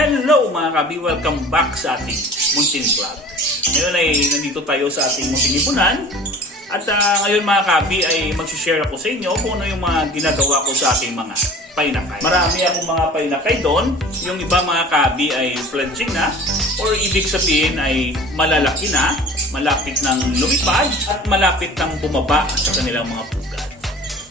Hello mga kabi, welcome back sa ating munting vlog. Ngayon ay nandito tayo sa ating munting ipunan. At ah, ngayon mga kabi ay mag-share ako sa inyo kung ano yung mga ginagawa ko sa aking mga painakay. Marami akong mga painakay doon. Yung iba mga kabi ay fledging na or ibig sabihin ay malalaki na, malapit ng lumipad at malapit ng bumaba sa kanilang mga pugad.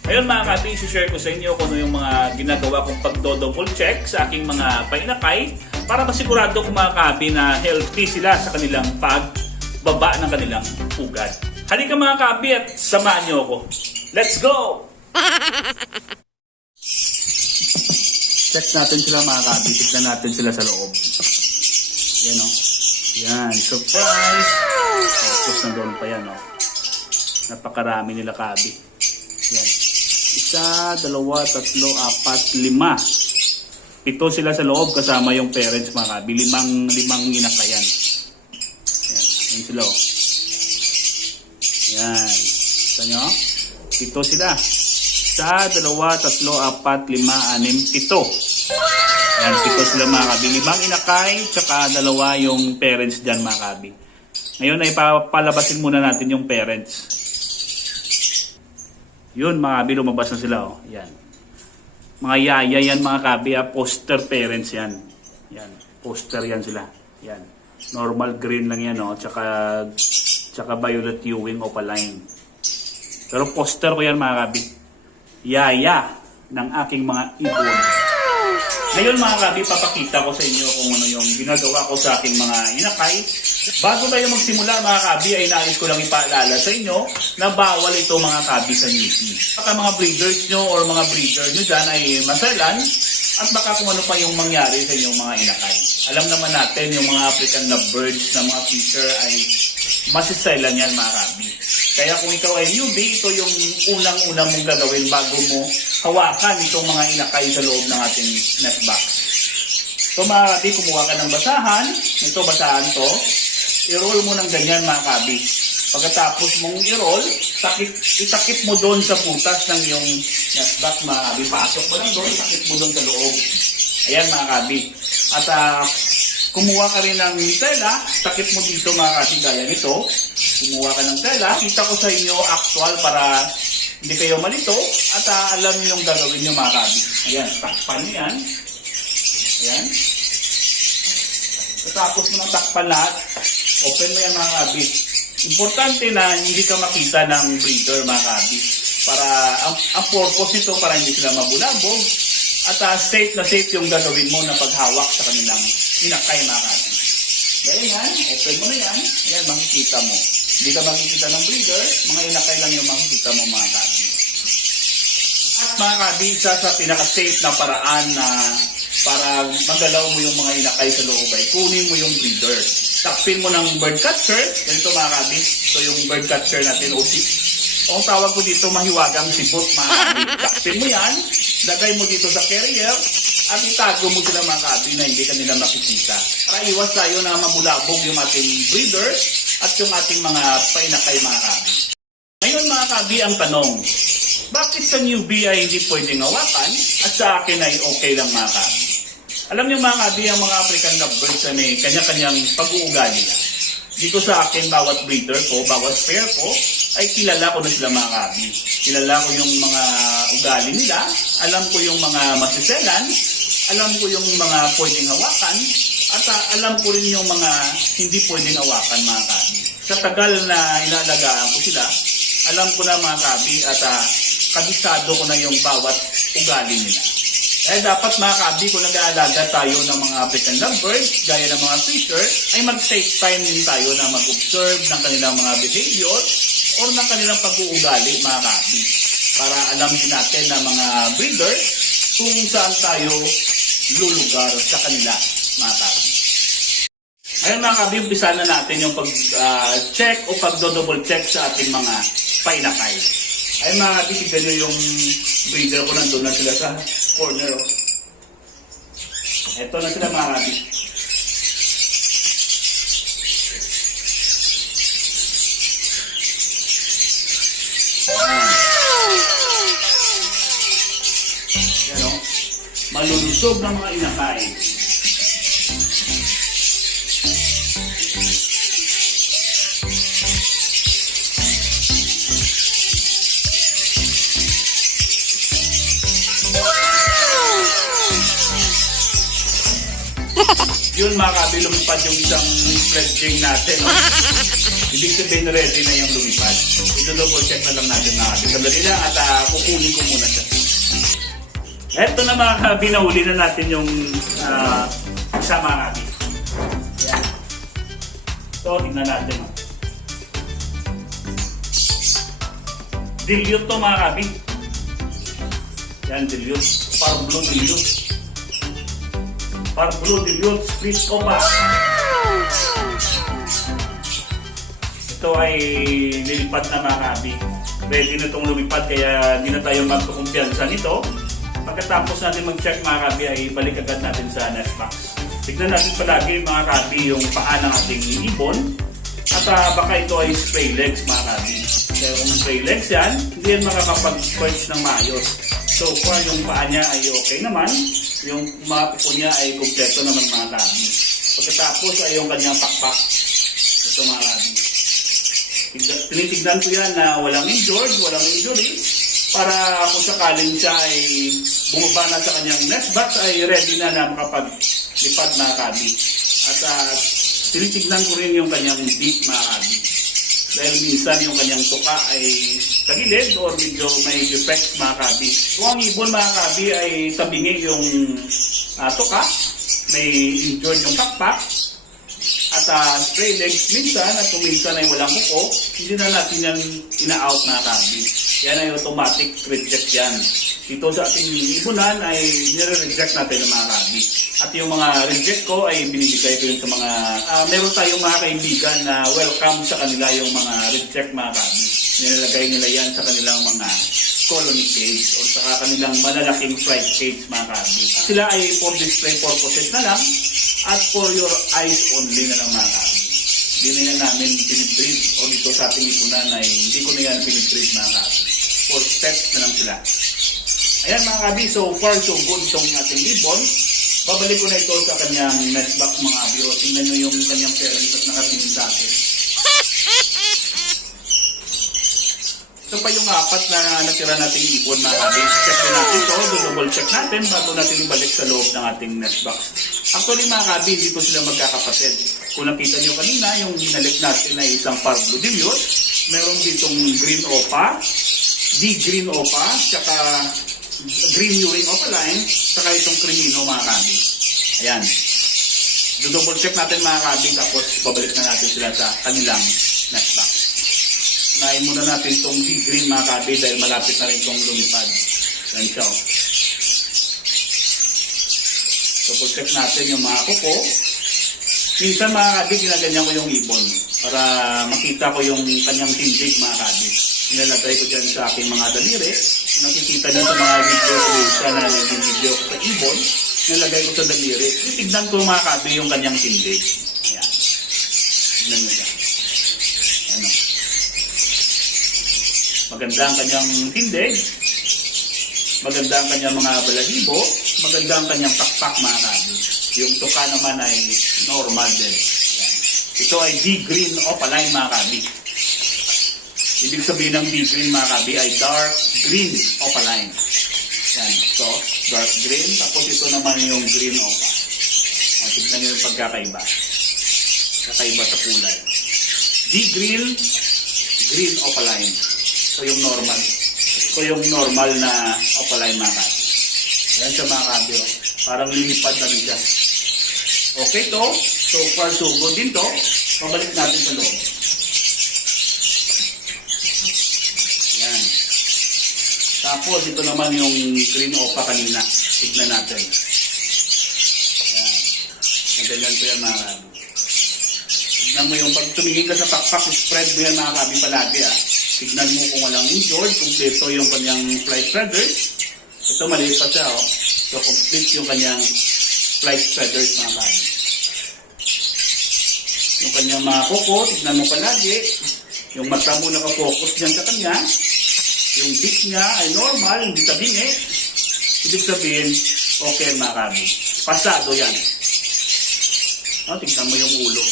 Ngayon mga kabi, share ko sa inyo kung ano yung mga ginagawa kong pagdo-double check sa aking mga painakay para masigurado ko mga kabi na healthy sila sa kanilang pagbaba ng kanilang pugad. Halika mga kabi at samahan niyo ako. Let's go! Check natin sila mga kabi. Tignan natin sila sa loob. Yan o. Yan. Surprise! Tapos nandoon pa yan o. Napakarami nila kabi. Isa, dalawa, tatlo, apat, lima. Pito sila sa loob kasama yung parents mga kabi. Limang, limang inakayan. Yan. Yan sila oh. Yan. Kita nyo? Pito sila. Isa, dalawa, tatlo, apat, lima, anim, pito. Yan, pito sila mga kabi. Limang inakay, tsaka dalawa yung parents dyan mga kabi. Ngayon ay papalabasin muna natin yung parents. Yun, mga kabi, lumabas na sila, oh. Yan. Mga yaya yan, mga kabi, ah. Poster parents yan. Yan. Poster yan sila. Yan. Normal green lang yan, oh. Tsaka, tsaka violet Ewing opaline. Pero poster ko yan, mga kabi. Yaya ng aking mga ibon. Ngayon mga kabi, papakita ko sa inyo kung ano yung ginagawa ko sa aking mga inakay. Bago tayo magsimula mga kabi, ay nais ko lang ipaalala sa inyo na bawal ito mga kabi sa newsy. Baka mga breeders nyo or mga breeder nyo dyan ay masalan at baka kung ano pa yung mangyari sa inyong mga inakay. Alam naman natin yung mga African lovebirds na mga feature ay masiselan yan mga kabi. Kaya kung ikaw ay newbie, ito yung unang-unang mong gagawin bago mo hawakan itong mga inakay sa loob ng ating net box. So mga kabi, kumuha ka ng basahan. Ito, basahan to. I-roll mo ng ganyan mga kabi. Pagkatapos mong i-roll, takip, itakip mo doon sa butas ng iyong net box mga kabi. Pasok mo lang doon, takip mo doon sa loob. Ayan mga kabi. At ah, kumuha ka rin ng tela, takip mo dito mga kabi gaya nito. Kumuha ka ng tela, kita ko sa inyo actual para hindi kayo malito at ah, alam niyo yung gagawin niyo mga kabi. Ayan, takpan niyo yan. Ayan. Tapos mo ng takpan lahat, open mo yan mga kabi. Importante na hindi ka makita ng breeder mga kabi. Para, ang, ang purpose nito para hindi sila mabulabog at ah, safe na safe yung gagawin mo na paghawak sa kanilang inakay mga kabi. Dahil yan, open mo na yan, ayan makikita mo. Hindi ka makikita ng breeder, mga inakay lang yung makikita mo mga kabi. At mga kabi, isa sa pinaka-safe na paraan na para magalaw mo yung mga inakay sa loob ay kunin mo yung breeder. Takpin mo ng bird catcher. Ganito mga kabi. So yung bird catcher natin, o si o ang tawag ko dito, mahiwagang sipot mga kabi. Takpin mo yan, lagay mo dito sa carrier, at itago mo sila mga kabi na hindi kanila makikita. Para iwas tayo na mamulabog yung ating breeder at yung ating mga painakay mga kabi. Ngayon mga kabi ang tanong, bakit sa newbie ay hindi pwedeng hawakan at sa akin ay okay lang mga kabi? Alam niyo mga kabi, ang mga African lovebirds ay may kanya-kanyang pag-uugali. Dito sa akin, bawat breeder ko, bawat pair ko, ay kilala ko na sila mga kabi. Kilala ko yung mga ugali nila, alam ko yung mga masiselan, alam ko yung mga pwedeng hawakan, at ah, alam ko rin yung mga hindi pwedeng hawakan mga kabi. Sa tagal na inalagaan ko sila, alam ko na mga kabi at ah, kabisado ko na yung bawat ugali nila. Kaya dapat mga kabi, kung nag-aalaga tayo ng mga African lovebirds, gaya ng mga fisher, ay mag-take time din tayo na mag-observe ng kanilang mga behavior or ng kanilang pag-uugali mga kabi. Para alam din natin na mga breeder kung saan tayo lulugar sa kanila mga kabi. Ayun mga kabi, umpisa na natin yung pag-check o pag-double check sa ating mga painakay. Ay mga kabi, tignan nyo yung breeder ko nandun na sila sa corner. Oh. Ito na sila mga kabi. Yan o. Malulusog ng mga inakay. Yun mga kabi, lumipad yung isang fledgling natin. No? Ibig sabihin ready na yung lumipad. Ito double check na lang natin kabi. Sandali lang at ah, kukunin ko muna siya. Eto na mga kabi, nahuli na natin yung uh, isa mga kabi. Yan. Ito, tingnan natin. oh. Dilute to mga kabi. Yan, dilute. Par blue dilute. Par blue dilute. Split opa. Ito ay lilipad na mga kabi. Ready na itong lumipad kaya hindi na tayo magkukumpiyansa nito. Pagkatapos natin mag-check mga kabi ay balik agad natin sa nest box. Tignan natin palagi mga kabi yung paa ng ating ibon. At ah, baka ito ay spray legs mga kabi. Kaya kung spray legs yan, hindi yan makakapag-squelch ng maayos. So far yung paa niya ay okay naman. Yung mga pupo niya ay kumpleto naman mga kabi. Pagkatapos ay yung kanyang pakpak. Ito mga. Tignan- Tinitignan ko yan na walang injured, walang injury para kung sakaling siya ay bumaba na sa kanyang nest box ay ready na na makapaglipad mga kabi. At ah, tinitignan ko rin yung kanyang beak mga kabi. Dahil minsan yung kanyang tuka ay tagilid or medyo may defect mga kabi. Kung ang ibon mga kabi ay tabingi yung ah, tuka, may injured yung pakpak, at uh, spray legs minsan at kung minsan ay walang kuko, hindi na natin yan ina-out na kabi. Yan ay automatic reject yan. Ito sa ating ibunan ay nire-reject natin ng mga kabi. At yung mga reject ko ay binibigay ko yun sa mga, ah, meron tayong mga kaibigan na welcome sa kanila yung mga reject mga kabi. Nilalagay nila yan sa kanilang mga colony cage o sa kanilang malalaking flight cage mga kabi. Sila ay for display purposes na lang at for your eyes only na lang mga kabi. Hindi na yan namin pinibreed o dito sa ating ipunan ay hindi ko na yan pinibreed mga kabi. For pets na lang sila. Ayan mga kabi, so far so good itong ating ibon. Babalik ko na ito sa kanyang box mga kabi o tingnan nyo yung kanyang parents at nakatingin sa akin. Ito pa yung apat na natira nating ibon mga kabi. Check na natin ito, double check natin bago natin ibalik sa loob ng ating box. Actually mga kabi, hindi ko sila magkakapatid. Kung nakita nyo kanina, yung binalik natin ay isang Pablo Dilute. Meron ditong green opa, D-green opa, tsaka green urine opaline, tsaka itong crimino mga kabi. Ayan. double check natin mga kabi, tapos babalik na natin sila sa kanilang nest box. Nain muna natin itong D-green mga kabi dahil malapit na rin itong lumipad. Yan siya. oh. Double check natin yung mga kuko. Minsan mga kabi, ginaganyan ko yung ibon para makita ko yung kanyang tindig mga kabi. Nilalagay ko dyan sa aking mga daliri. Nakikita niyo sa mga video ko naging video sa ibon. Nilalagay ko sa daliri. Tignan ko mga kabi yung kanyang tindig. Ayan. Tignan niyo siya. Ano. Maganda ang kanyang tindig. Maganda ang kanyang mga balahibo. Maganda ang kanyang pakpak mga kabi. Yung tuka naman ay normal din. Ayan. Ito ay D-green opaline mga kabi. Ibig sabihin ng D-green mga kabi ay dark green opaline. Yan. So, dark green. Tapos ito naman yung green opa. At tignan nyo yung pagkakaiba. Kakaiba sa kulay. D-green, green opaline. So yung normal. So yung normal na opaline mga kabi. Ayan siya mga kabi. Oh. Parang lumipad na rin siya. Okay to. So far so good din to. Pabalik natin sa loob. Yan. Tapos ito naman yung green opa kanina. Tignan natin. Yan. Ganyan ko yan mga kabi. Tignan mo yung pag tumingin ka sa pakpak, spread mo yan mga kabi palagi ah. Tignan mo kung walang injured, kumpleto yung kanyang flight feathers. Ito maliit pa siya oh. So complete yung kanyang flight feathers mga kabi. Yung kanyang mga kuko, tignan mo palagi. Yung mata mo nakafocus dyan sa kanya. Yung beak niya ay normal, hindi tabingi. Ibig sabihin, okay mga kabi. Pasado yan. No, tignan mo yung ulo.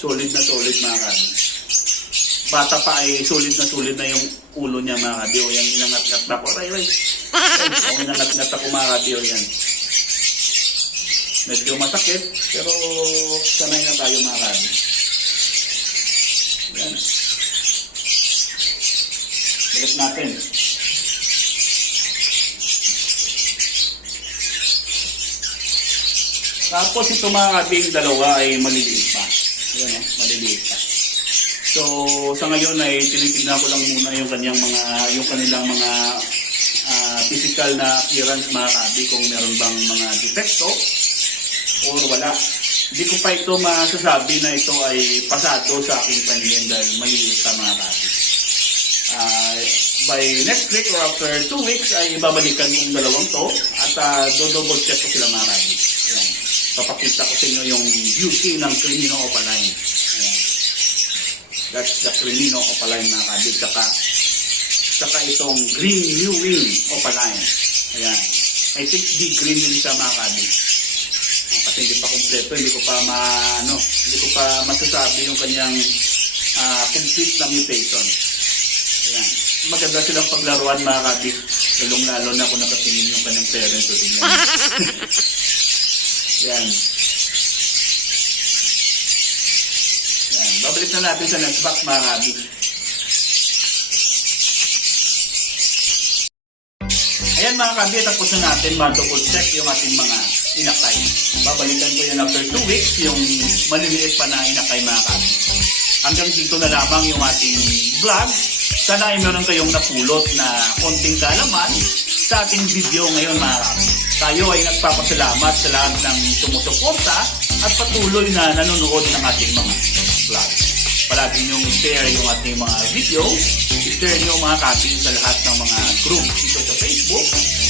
Solid na solid mga kabi. Bata pa ay solid na solid na yung ulo niya mga kabi. O yan, inangat-ngat na ako. Aray, aray. Ay, o, inangat-ngat ako mga kabi. O yan. Medyo masakit, pero sanay na tayo mga kabi. Yan. Balik natin. Tapos ito mga kabing dalawa ay maliliit pa. Yan eh, maliliit pa. So, sa ngayon ay tinitignan ko lang muna yung kanyang mga, yung kanilang mga ah, physical na appearance mga kabi kung meron bang mga defecto or wala. Hindi ko pa ito masasabi na ito ay pasado sa aking paningin dahil maliit sa mga kabi. By next week or after two weeks ay babalikan kong dalawang to at uh, do-double check ko sila mga kabi. Ayan. Papakita ko sa inyo yung beauty ng Crimino Opaline. Ayan. That's the Crimino Opaline mga kabi. Tsaka, tsaka itong Green New Wing Opaline. Ayan. I think di green din siya mga kabi. Ah, Kasi hindi pa kompleto, hindi ko pa ma, ano, hindi ko pa masasabi yung kanyang ah, complete na mutation. Ayan. Maganda silang paglaruan mga kabi. Lalong lalo na kung nakatingin yung kanyang parents. So, tingnan. Yan. Yan. Babalik na natin sa next box mga kabi. Ayan mga kabi, tapos na natin ma-double check yung ating mga inakay. Babalikan ko yan after 2 weeks, yung maliliit pa na inakay mga kabi. Hanggang dito na lamang yung ating vlog. Sana ay meron kayong napulot na konting kalaman sa ating video ngayon mga. Tayo ay nagpapasalamat sa lahat ng sumusuporta at patuloy na nanonood ng ating mga vlog. Palagi niyong share yung ating mga video, share niyo mga kapin sa lahat ng mga group dito sa Facebook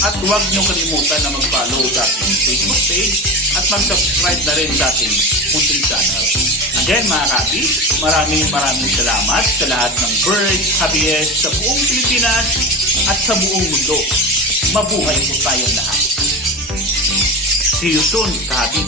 at huwag niyo kalimutan na mag-follow sa ating Facebook page at mag-subscribe na rin sa ating munting channel. Again mga kapi, maraming maraming salamat sa lahat ng birds, habies sa buong Pilipinas at sa buong mundo. Mabuhay po tayong lahat. See you soon, kapi.